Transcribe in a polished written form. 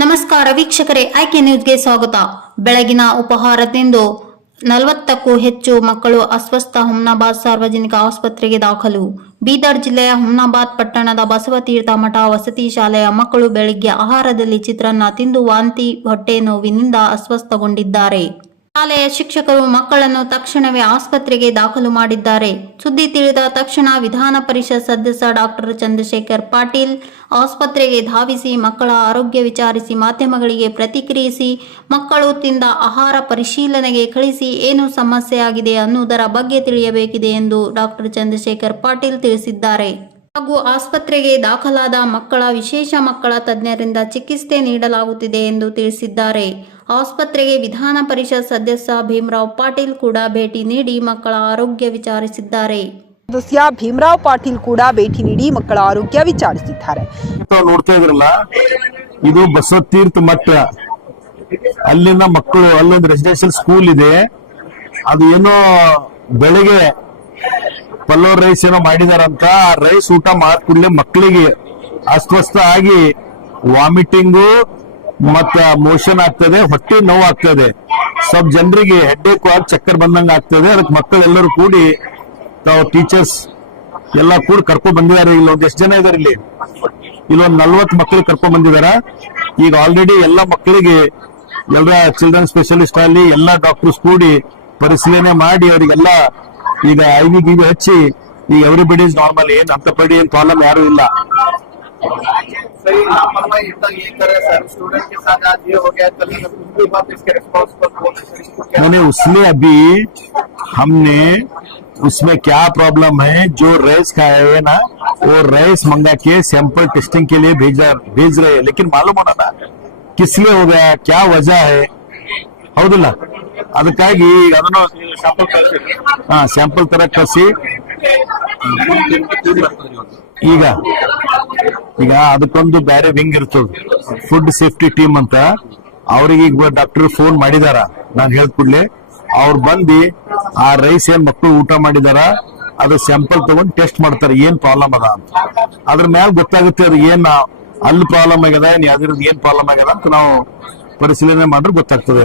ನಮಸ್ಕಾರ ವೀಕ್ಷಕರೇ, ಆಯ್ಕೆ ನ್ಯೂಸ್ಗೆ ಸ್ವಾಗತ. ಬೆಳಗಿನ ಉಪಹಾರ ತಿಂದು 40ಕ್ಕೂ ಹೆಚ್ಚು ಮಕ್ಕಳು ಅಸ್ವಸ್ಥ. ಹುಮ್ನಾಬಾದ್ ಸಾರ್ವಜನಿಕ ಆಸ್ಪತ್ರೆಗೆ ದಾಖಲು. ಬೀದರ್ ಜಿಲ್ಲೆಯ ಹುಮ್ನಾಬಾದ್ ಪಟ್ಟಣದ ಬಸವತೀರ್ಥ ಮಠ ವಸತಿ ಶಾಲೆಯ ಮಕ್ಕಳು ಬೆಳಿಗ್ಗೆ ಆಹಾರದಲ್ಲಿ ಚಿತ್ರಾನ್ನ ತಿಂದು ವಾಂತಿ, ಹೊಟ್ಟೆ ನೋವಿನಿಂದ ಅಸ್ವಸ್ಥಗೊಂಡಿದ್ದಾರೆ. ಶಾಲೆಯ ಶಿಕ್ಷಕರು ಮಕ್ಕಳನ್ನು ತಕ್ಷಣವೇ ಆಸ್ಪತ್ರೆಗೆ ದಾಖಲು ಮಾಡಿದ್ದಾರೆ. ಸುದ್ದಿ ತಿಳಿದ ತಕ್ಷಣ ವಿಧಾನ ಪರಿಷತ್ ಸದಸ್ಯ ಡಾಕ್ಟರ್ ಚಂದ್ರಶೇಖರ್ ಪಾಟೀಲ್ ಆಸ್ಪತ್ರೆಗೆ ಧಾವಿಸಿ ಮಕ್ಕಳ ಆರೋಗ್ಯ ವಿಚಾರಿಸಿ ಮಾಧ್ಯಮಗಳಿಗೆ ಪ್ರತಿಕ್ರಿಯಿಸಿ ಮಕ್ಕಳು ತಿಂದ ಆಹಾರ ಪರಿಶೀಲನೆಗೆ ಕಳಿಸಿ ಏನು ಸಮಸ್ಯೆಯಾಗಿದೆ ಅನ್ನುವುದರ ಬಗ್ಗೆ ತಿಳಿಯಬೇಕಿದೆ ಎಂದು ಡಾಕ್ಟರ್ ಚಂದ್ರಶೇಖರ್ ಪಾಟೀಲ್ ತಿಳಿಸಿದ್ದಾರೆ. ಹಾಗೂ ಆಸ್ಪತ್ರೆಗೆ ದಾಖಲಾದ ಮಕ್ಕಳ ವಿಶೇಷ ಮಕ್ಕಳ ತಜ್ಞರಿಂದ ಚಿಕಿತ್ಸೆ ನೀಡಲಾಗುತ್ತಿದೆ ಎಂದು ತಿಳಿಸಿದ್ದಾರೆ. ಆಸ್ಪತ್ರೆಗೆ ವಿಧಾನ ಪರಿಷತ್ ಸದಸ್ಯ ಭೀಮರಾವ್ ಪಾಟೀಲ್ ಕೂಡ ಭೇಟಿ ನೀಡಿ ಮಕ್ಕಳ ಆರೋಗ್ಯ ವಿಚಾರಿಸಿದ್ದಾರೆ. ಸದಸ್ಯ ಭೀಮರಾವ್ ಪಾಟೀಲ್ ಕೂಡ ಭೇಟಿ ನೀಡಿ ಮಕ್ಕಳ ಆರೋಗ್ಯ ವಿಚಾರಿಸಿದ್ದಾರೆ. ನೋಡ್ತಾ ಇದ್ರಲ್ಲ, ಇದು ಬಸವತೀರ್ಥ ಮಠ. ಅಲ್ಲಿನ ಮಕ್ಕಳು, ಅಲ್ಲೊಂದು ರೆಸಿಡೆನ್ಷಿಯಲ್ ಸ್ಕೂಲ್ ಇದೆ. ಅದು ಏನೋ ಬೆಳಗ್ಗೆ ಪಲ್ಲವ್ ರೈಸ್ ಏನೋ ಮಾಡಿದಾರಂತ. ಆ ರೈಸ್ ಊಟ ಮಾಡ್ ಕೂಡಲೇ ಮಕ್ಕಳಿಗೆ ಅಸ್ವಸ್ಥ ಆಗಿ ವಾಮಿಟಿಂಗು ಮತ್ತ ಮೋಷನ್ ಆಗ್ತದೆ, ಹೊಟ್ಟೆ ನೋವು ಆಗ್ತದೆ. ಸ್ವಲ್ಪ ಜನರಿಗೆ ಹೆಡ್ಡೇಕ್ ಆಗಿ ಚಕ್ಕರ್ ಬಂದಂಗ ಆಗ್ತದೆ. ಅದಕ್ಕೆ ಮಕ್ಕಳೆಲ್ಲರೂ ಕೂಡಿ ತಾವು ಟೀಚರ್ಸ್ ಎಲ್ಲ ಕೂಡ ಕರ್ಕೊಂಡ್ ಬಂದಿದ್ದಾರೆ. ಇಲ್ಲೊಂದು ಎಷ್ಟು ಜನ ಇದಾರೆ, ಇಲ್ಲೊಂದು 40 ಮಕ್ಕಳು ಕರ್ಕೊಂಡ್ ಬಂದಿದಾರ. ಈಗ ಆಲ್ರೆಡಿ ಎಲ್ಲ ಮಕ್ಕಳಿಗೆ ಎಲ್ಲ ಚಿಲ್ಡ್ರನ್ ಸ್ಪೆಷಲಿಸ್ಟ್ ಅಲ್ಲಿ ಎಲ್ಲ ಡಾಕ್ಟರ್ಸ್ ಕೂಡಿ ಪರಿಶೀಲನೆ ಮಾಡಿ ಅವರಿಗೆಲ್ಲ ಈಗ ಐವಿಗೆ ಹಚ್ಚಿ ಈಗ ಎವ್ರಿಬಡಿ ಇಸ್ ನಾರ್ಮಲ್. ಏನ್ ಅಂತ ಪಡಿ ಏನ್ ಪ್ರಾಬ್ಲಮ್ ಯಾರು ಇಲ್ಲ. सही लापरवाही इतना ये करे सर, स्टूडेंट के साथ आज ये हो गया, कल दूसरी बात इसके रिस्पॉन्स पर बोले सर, इसको क्या मैंने उसमें अभी हमने उसमें क्या प्रॉब्लम है, जो रेस खाए हुए ना वो रेस मंगा के सैंपल टेस्टिंग के लिए भेज रहे हैं. लेकिन मालूम होना ना किस लिए हो गया, क्या वजह है. ಹೌದಿಲ್ಲ, ಅದಕ್ಕಾಗಿ ಅದನ್ನು ಸ್ಯಾಂಪಲ್ ತರ ಕಳಿಸಿ ಈಗ ಅದಕ್ಕೊಂದು ಬೇರೆ ವಿಂಗ್ ಇರ್ತದೆ, ಫುಡ್ ಸೇಫ್ಟಿ ಟೀಮ್ ಅಂತ. ಅವ್ರಿಗೆ ಈಗ ಡಾಕ್ಟರ್ ಫೋನ್ ಮಾಡಿದಾರ. ನಾನು ಹೇಳ್ ಕೂಡ್ಲೆ ಅವ್ರು ಬಂದು ಆ ರೈಸ್ ಏನ್ ಮಕ್ಕಳು ಊಟ ಮಾಡಿದಾರ ಅದು ಸ್ಯಾಂಪಲ್ ತಗೊಂಡು ಟೆಸ್ಟ್ ಮಾಡ್ತಾರೆ, ಏನ್ ಪ್ರಾಬ್ಲಮ್ ಅದ ಅಂತ. ಅದ್ರ ಮ್ಯಾಲ ಗೊತ್ತಾಗುತ್ತೆ ಅದು ಏನ್ ಅಲ್ಲಿ ಪ್ರಾಬ್ಲಮ್ ಆಗ್ಯದ, ಯಾವ್ದ್ರದ್ದು ಏನ್ ಪ್ರಾಬ್ಲಮ್ ಆಗ್ಯದ ಅಂತ ನಾವು ಪರಿಶೀಲನೆ ಮಾಡಿದ್ರೆ ಗೊತ್ತಾಗ್ತದೆ.